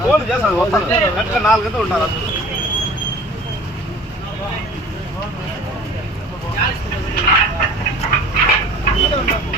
Phone చేస్తాను వస్తాను కరెక్ట్గా నాలుగు గంటలు ఉంటారు మిత్రుల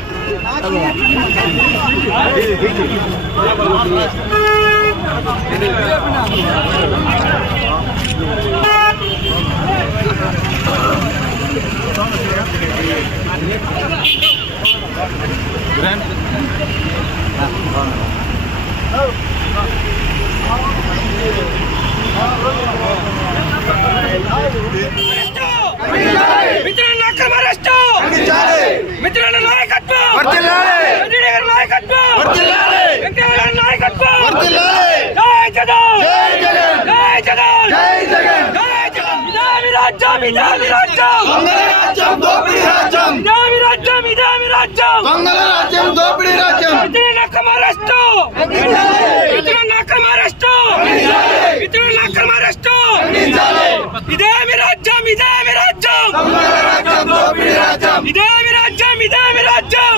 జై జగన్ జై జగన్ ఇదామి రాజ్యం ఇదామి రాజ్యం ఇదామి రాజ్యం ఇదామి రాజ్యం మిత్రుల అక్రమ అరెస్టు మిత్రుల అక్రమ అరెస్టు మిత్రుల అక్రమ అరెస్టు ఇదేమి రాజ్యం ఇదేమి రాజ్యం ఇదేమి రాజ్యం ఇదేమి రాజ్యం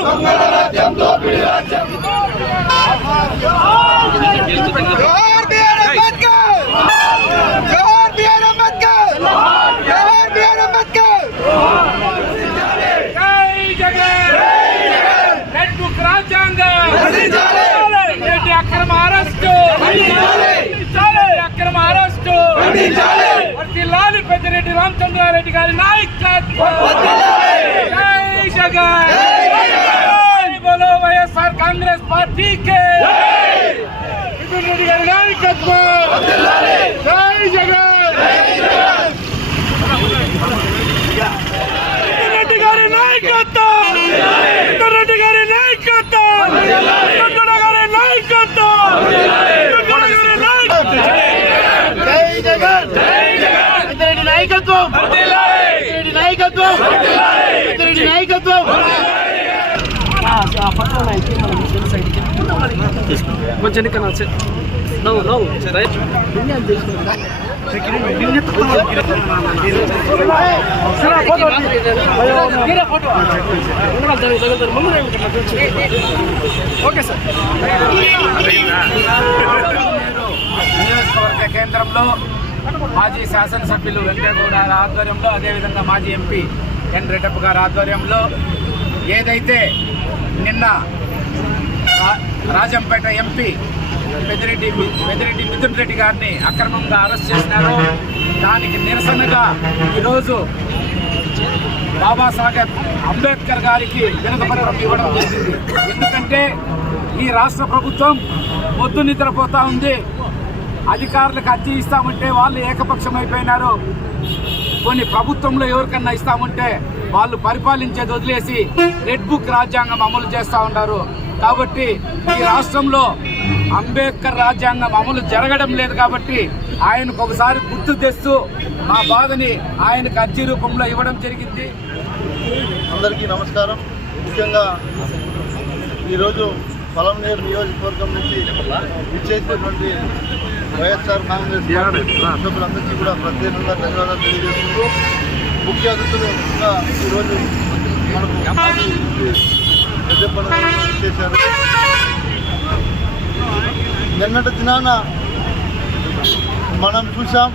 జోహార్ బిఆర్ అంబేద్కర్ జోహార్ రామచంద్రారెడ్డి గారి నాయకత్వం. జై జగన్. బోలో వైఎస్ఆర్ కాంగ్రెస్ పార్టీకే. రెడ్డి గారి నాయకత్వం జై జగన్ రెడ్డి గారి నాయకత్వం రెడ్డి గారి నాయకత్వం దుడ్డుల గారి నాయకత్వం దుడ్డుల గారి నాయకత్వం జై జగన్ జై జగన్ పెద్దిరెడ్డి నాయకత్వం పెద్దిరెడ్డి నాయకత్వం కొంచెం ఎన్నిక నవ్వు నవ్వు సరే ఓకే సార్ నియోజకవర్గ కేంద్రంలో మాజీ శాసనసభ్యులు వెంకయ్యగౌడ గారి ఆధ్వర్యంలో అదేవిధంగా మాజీ ఎంపీ ఎన్ రెడ్డప్ప గారి ఆధ్వర్యంలో ఏదైతే నిన్న రా- రాజంపేట ఎంపీ పెద్దిరెడ్డి పెద్దిరెడ్డి మిథున్ రెడ్డి గారిని అక్రమంగా అరెస్ట్ చేసినారో దానికి నిరసనగా ఈరోజు బాబాసాహెబ్ అంబేద్కర్ గారికి వినతపత్రం ఇవ్వడం జరిగింది. ఎందుకంటే ఈ రాష్ట్ర ప్రభుత్వం పొద్దు నిద్రపోతా ఉంది. అధికారులకు అర్జీ ఇస్తామంటే వాళ్ళు ఏకపక్షం అయిపోయినారు కొన్ని ప్రభుత్వంలో ఎవరికన్నా ఇస్తామంటే వాళ్ళు పరిపాలించేది వదిలేసి రెడ్ బుక్ రాజ్యాంగం అమలు చేస్తూ ఉన్నారు. కాబట్టి ఈ రాష్ట్రంలో అంబేద్కర్ రాజ్యాంగం అమలు జరగడం లేదు కాబట్టి ఆయనకు ఒకసారి గుర్తు తెస్తూ మా బాధని ఆయనకు అర్జీ రూపంలో ఇవ్వడం జరిగింది. అందరికీ నమస్కారం. ముఖ్యంగా ఈరోజు పొలంనేరు నియోజకవర్గం నుంచి ఇచ్చేసినటువంటి వైఎస్ఆర్ కాంగ్రెస్ పార్టీ సభ్యులందరికీ కూడా ప్రత్యేకంగా ధన్యవాదాలు తెలియజేసుకుంటూ ముఖ్య అతిథులుగా ఈరోజు మనకు మాజీ చేశారు. నిన్నటి దినాన మనం చూసాం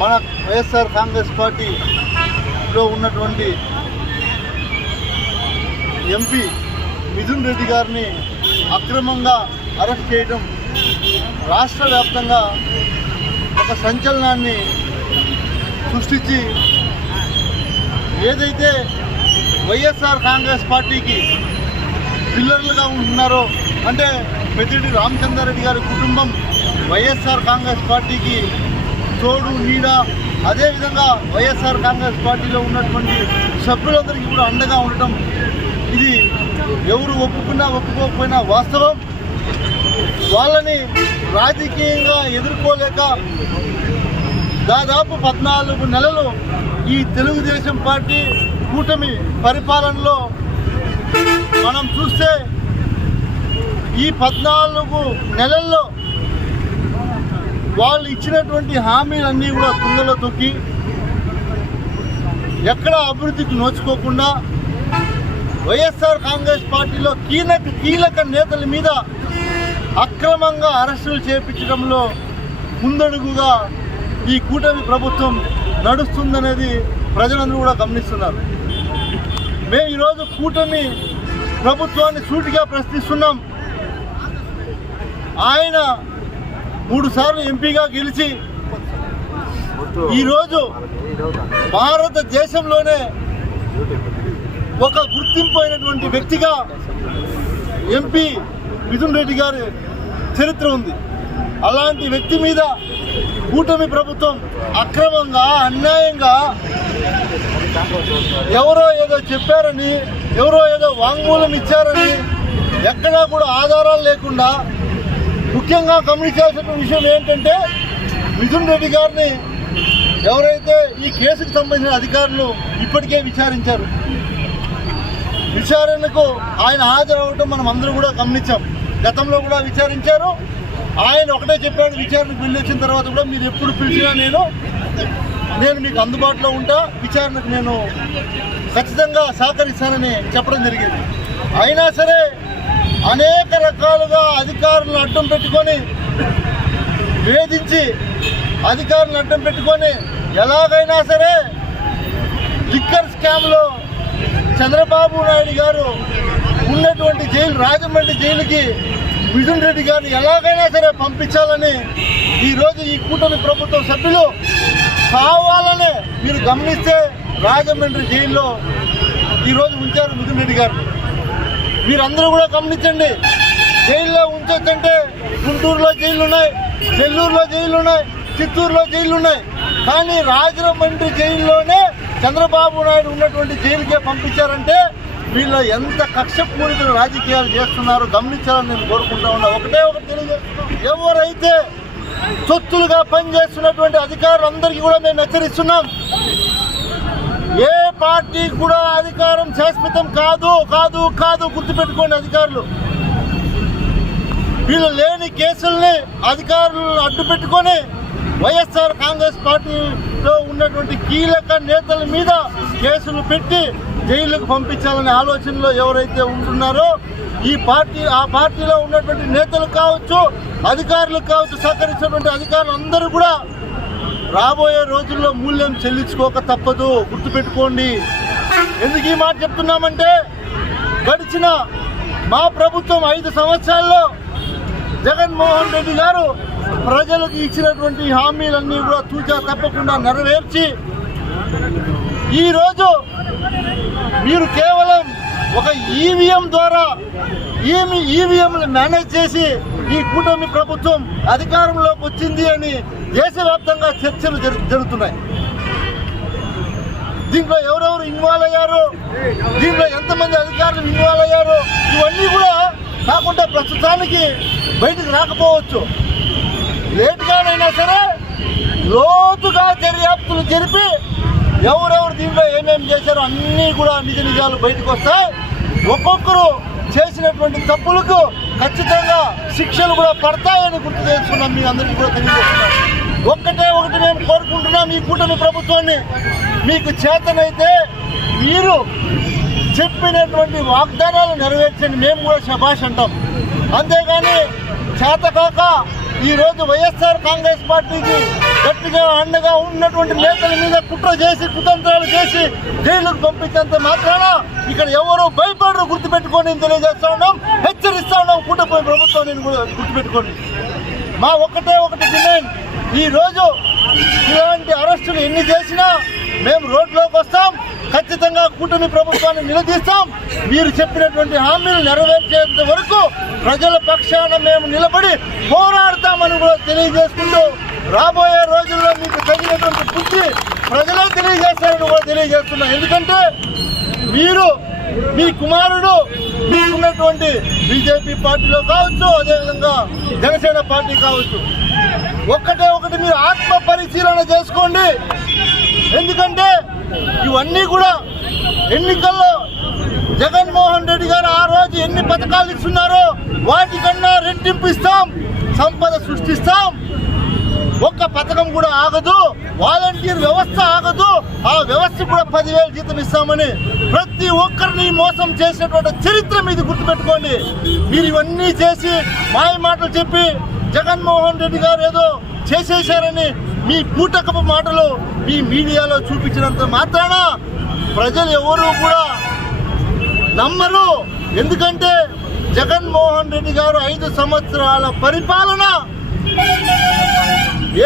మన వైఎస్ఆర్ కాంగ్రెస్ పార్టీలో ఉన్నటువంటి ఎంపీ మిథున్ రెడ్డి గారిని అక్రమంగా అరెస్ట్ చేయడం రాష్ట్ర వ్యాప్తంగా ఒక సంచలనాన్ని సృష్టించి ఏదైతే వైఎస్ఆర్ కాంగ్రెస్ పార్టీకి పిల్లర్లుగా ఉంటున్నారో అంటే పెద్దిరెడ్డి రామచంద్రారెడ్డి గారి కుటుంబం వైఎస్ఆర్ కాంగ్రెస్ పార్టీకి తోడు నీడ అదేవిధంగా వైఎస్ఆర్ కాంగ్రెస్ పార్టీలో ఉన్నటువంటి సభ్యులందరికీ కూడా అండగా ఉండటం ఇది ఎవరు ఒప్పుకున్నా ఒప్పుకోకపోయినా వాస్తవం. వాళ్ళని రాజకీయంగా ఎదుర్కోలేక దాదాపు పద్నాలుగు నెలలు ఈ తెలుగుదేశం పార్టీ కూటమి పరిపాలనలో మనం చూస్తే ఈ పద్నాలుగు నెలల్లో వాళ్ళు ఇచ్చినటువంటి హామీలన్నీ కూడా తుంగలో తొక్కి ఎక్కడ అభివృద్ధికి నోచుకోకుండా వైఎస్ఆర్ కాంగ్రెస్ పార్టీలో కీలక కీలక నేతల మీద అక్రమంగా అరెస్టులు చేపించడంలో ముందడుగుగా ఈ కూటమి ప్రభుత్వం నడుస్తుందనేది ప్రజలందరూ కూడా గమనిస్తున్నారు. మేము ఈరోజు కూటమి ప్రభుత్వాన్ని సూటిగా ప్రశ్నిస్తున్నాం. ఆయన మూడు సార్లు ఎంపీగా గెలిచి ఈరోజు భారతదేశంలోనే ఒక గుర్తింపు అయినటువంటి వ్యక్తిగా ఎంపీ మిథున్ రెడ్డి గారి చరిత్ర ఉంది. అలాంటి వ్యక్తి మీద కూటమి ప్రభుత్వం అక్రమంగా అన్యాయంగా ఎవరో ఏదో చెప్పారని ఎవరో ఏదో వాంగ్మూలం ఇచ్చారని ఎక్కడా కూడా ఆధారాలు లేకుండా ముఖ్యంగా గమనించాల్సిన విషయం ఏంటంటే మిథున్ రెడ్డి గారిని ఎవరైతే ఈ కేసుకు సంబంధించిన అధికారులు ఇప్పటికే విచారించారు. విచారణకు ఆయన హాజరవటం మనం అందరూ కూడా గమనించాం. గతంలో కూడా విచారించారు. ఆయన ఒకటే చెప్పాడు విచారణకు వెళ్ళి వచ్చిన తర్వాత కూడా మీరు ఎప్పుడు పిలిచినా నేను నేను మీకు అందుబాటులో ఉంటా. విచారణకు నేను ఖచ్చితంగా సహకరిస్తానని చెప్పడం జరిగింది. అయినా సరే అనేక రకాలుగా అధికారులను అడ్డం పెట్టుకొని వేధించి అధికారులను అడ్డం పెట్టుకొని ఎలాగైనా సరే లిక్కర్ స్కామ్లో చంద్రబాబు నాయుడు గారు ఉన్నటువంటి జైలు రాజమండ్రి జైలుకి మిథున్ రెడ్డి గారిని ఎలాగైనా సరే పంపించాలని ఈరోజు ఈ కూటమి ప్రభుత్వం సభ్యులు కావాలనే మీరు గమనిస్తే రాజమండ్రి జైల్లో ఈరోజు ఉంచారు మిథున్ రెడ్డి గారు. మీరందరూ కూడా గమనించండి. జైల్లో ఉంచొచ్చంటే గుంటూరులో జైలు ఉన్నాయి నెల్లూరులో జైలు ఉన్నాయి చిత్తూరులో జైలు ఉన్నాయి కానీ రాజమండ్రి జైల్లోనే చంద్రబాబు నాయుడు ఉన్నటువంటి జైలుకే పంపించారంటే వీళ్ళు ఎంత కక్షపూరిత రాజకీయాలు చేస్తున్నారో గమనించాలని నేను కోరుకుంటా ఉన్నా. ఒకటే ఒకటి తెలియజేస్తున్నాం. ఎవరైతే తొత్తులుగా పనిచేస్తున్నటువంటి అధికారులందరికీ కూడా మేము హెచ్చరిస్తున్నాం. ఏ పార్టీ కూడా అధికారం శాశ్వతం కాదు కాదు కాదు గుర్తుపెట్టుకోండి అధికారులు. వీళ్ళు లేని కేసుల్ని అధికారులు అడ్డు పెట్టుకొని వైఎస్ఆర్ కాంగ్రెస్ పార్టీలో ఉన్నటువంటి కీలక నేతల మీద కేసులు పెట్టి జైలుకు పంపించాలనే ఆలోచనలో ఎవరైతే ఉంటున్నారో ఈ పార్టీ ఆ పార్టీలో ఉన్నటువంటి నేతలు కావచ్చు అధికారులు కావచ్చు సహకరించినటువంటి అధికారులు అందరూ కూడా రాబోయే రోజుల్లో మూల్యం చెల్లించుకోక తప్పదు. గుర్తుపెట్టుకోండి. ఎందుకు ఈ మాట చెప్తున్నామంటే గడిచిన మా ప్రభుత్వం ఐదు సంవత్సరాల్లో జగన్మోహన్ రెడ్డి గారు ప్రజలకు ఇచ్చినటువంటి హామీలన్నీ కూడా తూచా తప్పకుండా నెరవేర్చి ఈరోజు మీరు కేవలం ఒక ఈవీఎం ద్వారా ఈమె ఈవీఎంలు మేనేజ్ చేసి ఈ కూటమి ప్రభుత్వం అధికారంలోకి వచ్చింది అని దేశవ్యాప్తంగా చర్చలు జరుగుతున్నాయి. దీంట్లో ఎవరెవరు ఇన్వాల్వ్ అయ్యారు? దీంట్లో ఎంతమంది అధికారులు ఇన్వాల్వ్ అయ్యారు? ఇవన్నీ కూడా కాకుండా ప్రస్తుతానికి బయటకు రాకపోవచ్చు. లేటుగానైనా సరే లోతుగా దర్యాప్తులు జరిపి ఎవరెవరు దీంట్లో ఏమేమి చేశారో అన్నీ కూడా నిజ నిజాలు బయటకు వస్తాయి. ఒక్కొక్కరు చేసినటువంటి తప్పులకు ఖచ్చితంగా శిక్షలు కూడా పడతాయని గుర్తు చేసుకున్నాం మీ అందరికీ కూడా తెలియజేస్తున్నాం ఒక్కటే ఒకటి మేము కోరుకుంటున్నా ఈ కూటమి ప్రభుత్వాన్ని. మీకు చేతనైతే మీరు చెప్పినటువంటి వాగ్దానాలు నెరవేర్చండి. మేము కూడా శభాష్ అంటాం. అంతేగాని చేతకాక ఈరోజు వైఎస్ఆర్ కాంగ్రెస్ పార్టీకి గట్టిగా అండగా ఉన్నటువంటి నేతల మీద కుట్ర చేసి కుతంత్రాలు చేసి జైలుకు పంపించేంత మాత్రాన ఇక్కడ ఎవరు భయపడరు గుర్తుపెట్టుకొని తెలియజేస్తా ఉన్నాం. హెచ్చరిస్తా ఉన్నాం. కూటమి ప్రభుత్వం కూడా గుర్తుపెట్టుకోండి. మా ఒక్కటే ఒకటి డిమాండ్. ఈరోజు ఇలాంటి అరెస్టులు ఎన్ని చేసినా మేము రోడ్లోకి వస్తాం. ఖచ్చితంగా కూటమి ప్రభుత్వాన్ని నిలదీస్తాం. మీరు చెప్పినటువంటి హామీలు నెరవేర్చేంత వరకు ప్రజల పక్షాన మేము నిలబడి పోరాడతామని కూడా తెలియజేసుకుంటూ రాబోయే రోజుల్లో మీకు తగినటువంటి బుద్ధి ప్రజలే తెలియజేస్తారని కూడా తెలియజేస్తున్నాం. ఎందుకంటే మీరు మీ కుమారుడు మీకున్నటువంటి బీజేపీ పార్టీలో కావచ్చు అదేవిధంగా జనసేన పార్టీ కావచ్చు. ఒక్కటే ఒకటి మీరు ఆత్మ పరిశీలన చేసుకోండి. ఎందుకంటే ఇవన్నీ కూడా ఎన్నికల్లో జగన్మోహన్ రెడ్డి గారు ఆ రోజు ఎన్ని పథకాలు ఇస్తున్నారో వాటికన్నా రెట్టింపు ఇస్తాం సంపద సృష్టిస్తాం. ఒక్క పథకం కూడా ఆగదు వాలంటీర్ వ్యవస్థ ఆగదు ఆ వ్యవస్థ కూడా పదివేలు జీతం ఇస్తామని ప్రతి ఒక్కరిని మోసం చేసినటువంటి చరిత్ర మీది గుర్తుపెట్టుకోండి. మీరు ఇవన్నీ చేసి మాయ మాటలు చెప్పి జగన్మోహన్ రెడ్డి గారు ఏదో చేసేశారని మీ పూటకపు మాటలు మీ మీడియాలో చూపించినంత మాత్రాన ప్రజలు ఎవరు కూడా నమ్మరు. ఎందుకంటే జగన్మోహన్ రెడ్డి గారు ఐదు సంవత్సరాల పరిపాలన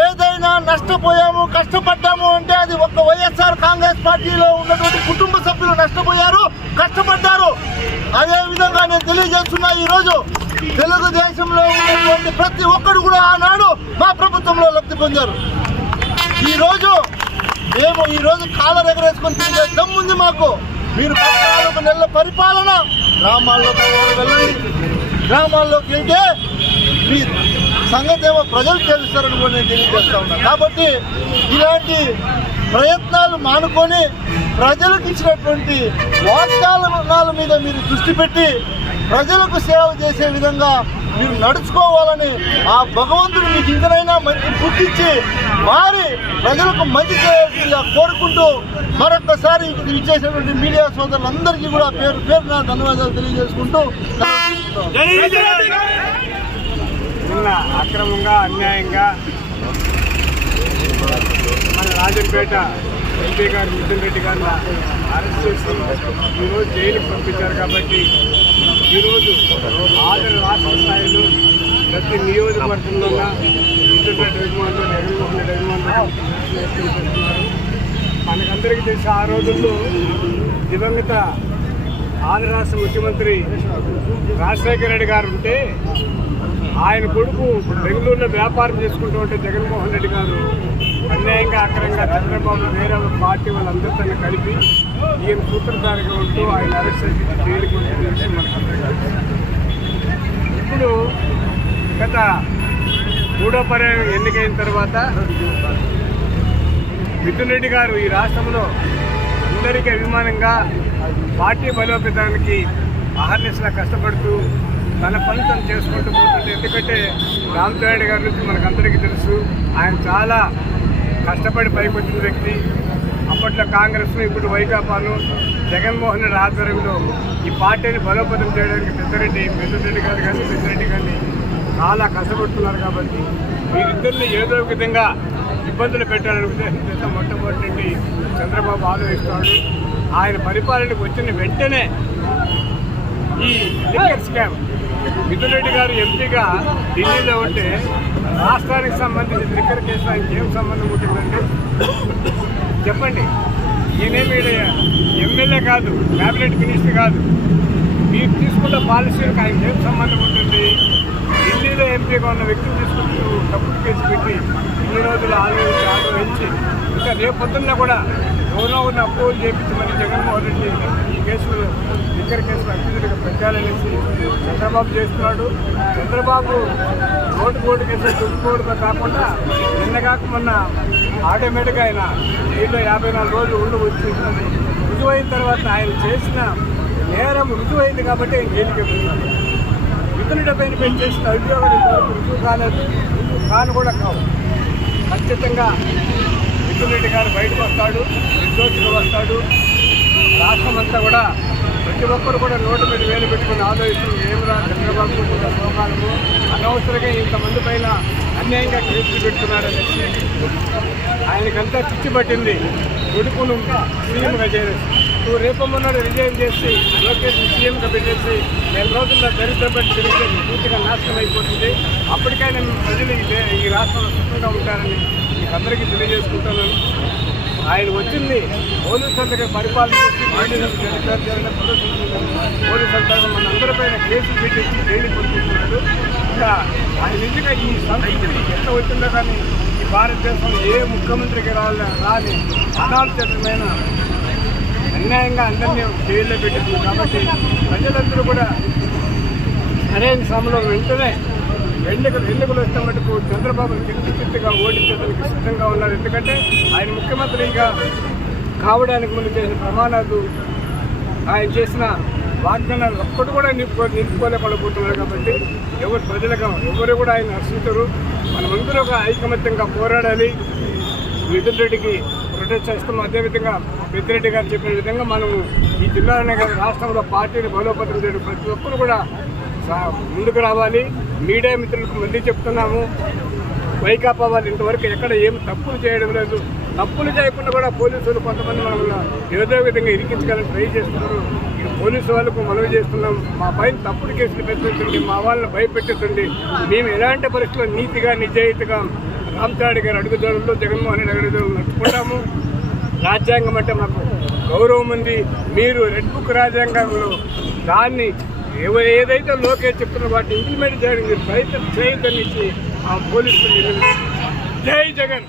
ఏదైనా నష్టపోయాము కష్టపడ్డాము అంటే అది ఒక వైఎస్ఆర్ కాంగ్రెస్ పార్టీలో ఉన్నటువంటి కుటుంబ సభ్యులు నష్టపోయారు కష్టపడ్డారు. అదే విధంగా నేను తెలియజేస్తున్నా ఈరోజు తెలుగుదేశంలో ఉన్నటువంటి ప్రతి ఒక్కరు కూడా ఆనాడు మా ప్రభుత్వంలో లబ్ధి పొందారు. ఈరోజు మేము ఈ రోజు కాలర్ ఎగరేసుకొని తిరిగే దమ్ముంది మాకు. మీరు పద్నాలుగు నెలల పరిపాలన గ్రామాల్లోకి వెళ్ళండి. గ్రామాల్లోకి వెళ్తే మీ సంగతి ఏమో ప్రజలు తెలుస్తారని కూడా నేను తెలియజేస్తా ఉన్నాను కాబట్టి ఇలాంటి ప్రయత్నాలు మానుకొని ప్రజలకు ఇచ్చినటువంటి వాగ్దానాల మీద మీరు దృష్టి పెట్టి ప్రజలకు సేవ చేసే విధంగా మీరు నడుచుకోవాలని ఆ భగవంతుడు మీకు ఇంకనైనా మంచి బుద్ధిచ్చి వారి ప్రజలకు మంచి చేయాల్సిందిగా కోరుకుంటూ మరొకసారి ఇచ్చేసినటువంటి మీడియా సోదరులందరికీ కూడా పేరు పేరున ధన్యవాదాలు తెలియజేసుకుంటూ నిన్న అక్రమంగా అన్యాయంగా మన రాజంపేట ఎంపీ గారు మిథున్ రెడ్డి గారిని అరెస్ట్ చేసి ఈరోజు జైలుకి పంపించారు కాబట్టి ఈరోజు ఆంధ్ర రాష్ట్ర స్థాయిలో ప్రతి నియోజకవర్గంలో ఉన్న అభిమానులు జగన్మోహన్ రెడ్డి అభిమానులు మనకందరికీ తెలిసి ఆ రోజుల్లో దివంగత ఆంధ్ర రాష్ట్ర ముఖ్యమంత్రి రాజశేఖర రెడ్డి గారు ఉంటే ఆయన కొడుకు బెంగళూరులో వ్యాపారం చేసుకుంటూ ఉంటే జగన్మోహన్ రెడ్డి గారు అన్యాయంగా అక్రంగా చంద్రబాబు వేరే పార్టీ వాళ్ళందరితో కలిపి ఈయన సూత్రధారిగా ఉంటూ ఆయన అరెస్ట్ చేసి జైలుకి ఇప్పుడు గత మూడో పర్యాయం ఎన్నికైన తర్వాత మిథున్ రెడ్డి గారు ఈ రాష్ట్రంలో అందరికీ అభిమానంగా పార్టీ బలోపేతానికి అహర్నిశలా కష్టపడుతూ తన పని తను చేసుకుంటూ పోతుంది ఎందుకంటే రామచంద్ర గారి నుంచి మనకందరికీ తెలుసు ఆయన చాలా కష్టపడి పైకి వచ్చిన వ్యక్తి అప్పట్లో కాంగ్రెస్ను ఇప్పుడు వైకాపాను జగన్మోహన్ రెడ్డి ఆధ్వర్యంలో ఈ పార్టీని బలోపేతం చేయడానికి పెద్దరెడ్డి పెద్దరెడ్డి రెడ్డి గారు కానీ పెద్దరెడ్డి గారిని చాలా కష్టపడుతున్నారు కాబట్టి వీరిద్దరిని ఏదో ఒక విధంగా ఇబ్బందులు పెట్టాలని ఉద్దేశంతో మొట్టమొదటి చంద్రబాబు ఆలోచిస్తాడు ఆయన పరిపాలనకు వచ్చిన వెంటనే ఈ లిక్కర్ స్కామ్ మిథున్ రెడ్డి గారు ఎంపీగా ఢిల్లీలో ఉంటే రాష్ట్రానికి సంబంధించి లిక్కర్ కేసు ఆయనకి ఏం సంబంధం ఉంటుందండి? చెప్పండి. ఈయనేమి ఎమ్మెల్యే కాదు క్యాబినెట్ మినిస్టర్ కాదు. మీరు తీసుకున్న పాలసీలకు ఆయనకి ఏం సంబంధం ఉంటుంది? ఢిల్లీలో ఎంపీగా ఉన్న వ్యక్తిని తీసుకుంటూ తప్పుడు కేసు పెట్టి ఇన్ని రోజులు ఆలోచించి ఆలోచించి ఇంకా రేపు పొద్దున్న కూడా ఎవరో ఉన్న అప్రూవల్ చేపించి జగన్మోహన్ రెడ్డి ఈ కేసులు దగ్గర కేసులు అత్యధికంగా పెట్టాలనేసి చంద్రబాబు చేస్తున్నాడు. చంద్రబాబు ఓటు కోటు కేసులు దుట్టుకోవడమే కాకుండా నిన్న కాక మొన్న ఆటోమేటిక్గా ఆయన దీంట్లో యాభై నాలుగు రోజులు ఉండి వచ్చి రుజువైన తర్వాత ఆయన చేసిన నేరం రుజువైంది కాబట్టి ఆయన జైలుకి వెళ్తున్నాడు ఇతరుల పైన చేసిన ఉద్యోగాలు ఇంతవరకు రుజువు కాలేదు. కాను కూడా కావు. ఖచ్చితంగా రెడ్డి గారు బయటకు వస్తాడు నిర్దోషిగా వస్తాడు. రాష్ట్రం అంతా కూడా ప్రతి ఒక్కరు కూడా నోటు మీద వేలు పెట్టుకుని ఆలోచిస్తూ ఏమిరా చంద్రబాబు కూడా అనవసరంగా ఇంతమంది పైన అన్యాయంగా కేసులు పెడుతున్నారనేసి ఆయనకంతా చిచ్చి పట్టింది. కొడుకును సీఎంగా చేరేసి నువ్వు రేపమ్మన్నాడు రిజైన్ చేసి లోకేష్ సీఎంగా పెట్టేసి నెల రోజుల్లో దరిద్రపడి తిరిగి పూర్తిగా నాశనం అయిపోతుంది. అప్పటికైనా ప్రజలు ఈ ఈ రాష్ట్రంలో సుఖంగా ఉంటారని మీకు అందరికీ తెలియజేసుకుంటున్నాను. ఆయన వచ్చింది పోలీసు అంతగా పరిపాలన చేసి పోలీసులు జరిగిన పోలీసు అంతా మన అందరిపైన కేసులు పెట్టేసి జైలు పంపిస్తున్నాడు ఇంకా ఆయన నిజంగా ఈ సంస్కృతి ఎంత వచ్చిందో కానీ ఈ భారతదేశంలో ఏ ముఖ్యమంత్రికి రాలే రాని అనాలోచితమైన అన్యాయంగా అందరినీ జైల్లో పెట్టింది. కాబట్టి ప్రజలందరూ కూడా సరైన సమయంలో వెంటనే ఎన్నికలు ఎన్నికలు వస్తే మటుకు చంద్రబాబు చిత్తు చిత్తుగా ఓడించడానికి సిద్ధంగా ఉన్నారు ఎందుకంటే ఆయన ముఖ్యమంత్రిగా కావడానికి ముందు చేసిన ప్రమాణాలు ఆయన చేసిన వాగ్దానాలు ఒక్కటి కూడా నిలుపుకో నిలుపుకోలేకపోతున్నారు కాబట్టి ఎవరు ప్రజలుగా ఎవరు కూడా ఆయన హర్షించరు మనమందరూ ఒక ఐకమత్యంగా పోరాడాలి. మిథున్ రెడ్డికి ప్రొటెస్ట్ చేస్తాం. అదేవిధంగా పెద్దిరెడ్డి గారు చెప్పిన విధంగా మనము ఈ జిల్లాలోనే కాదు రాష్ట్రంలో పార్టీని బలోపేతం చేయడం ప్రతి ఒక్కరు కూడా సా- ముందుకు రావాలి. మీడియా మిత్రులకు మళ్ళీ చెప్తున్నాము వైకాపా వాళ్ళు ఇంతవరకు ఎక్కడ ఏం తప్పులు చేయడం లేదు. తప్పులు చేయకుండా కూడా పోలీసులు కొంతమంది మనల్ని ఏదో విధంగా ఇరికించగలని ట్రై చేస్తున్నారు. పోలీసు వాళ్ళకు మనవి చేస్తున్నాం. మా పైన తప్పుడు కేసులు పెట్టండి మా వాళ్ళని భయపెట్టండి మేము ఎలాంటి పరిస్థితుల్లో నీతిగా నిజాయితీగా రామచాడి గారు అడుగుదలలో జగన్మోహన్ రెడ్డి అడుగుదలలో నడుచుకుంటాము? రాజ్యాంగం అంటే మాకు గౌరవం ఉంది. మీరు రెడ్ బుక్ రాజ్యాంగంలో దాన్ని ఏవ- ఏదైతే లోకేష్ చెప్తున్న వాటిని ఇంప్లిమెంట్ చేయడానికి ప్రయత్నం చేయొద్దని ఆ పోలీసులు జై జగన్.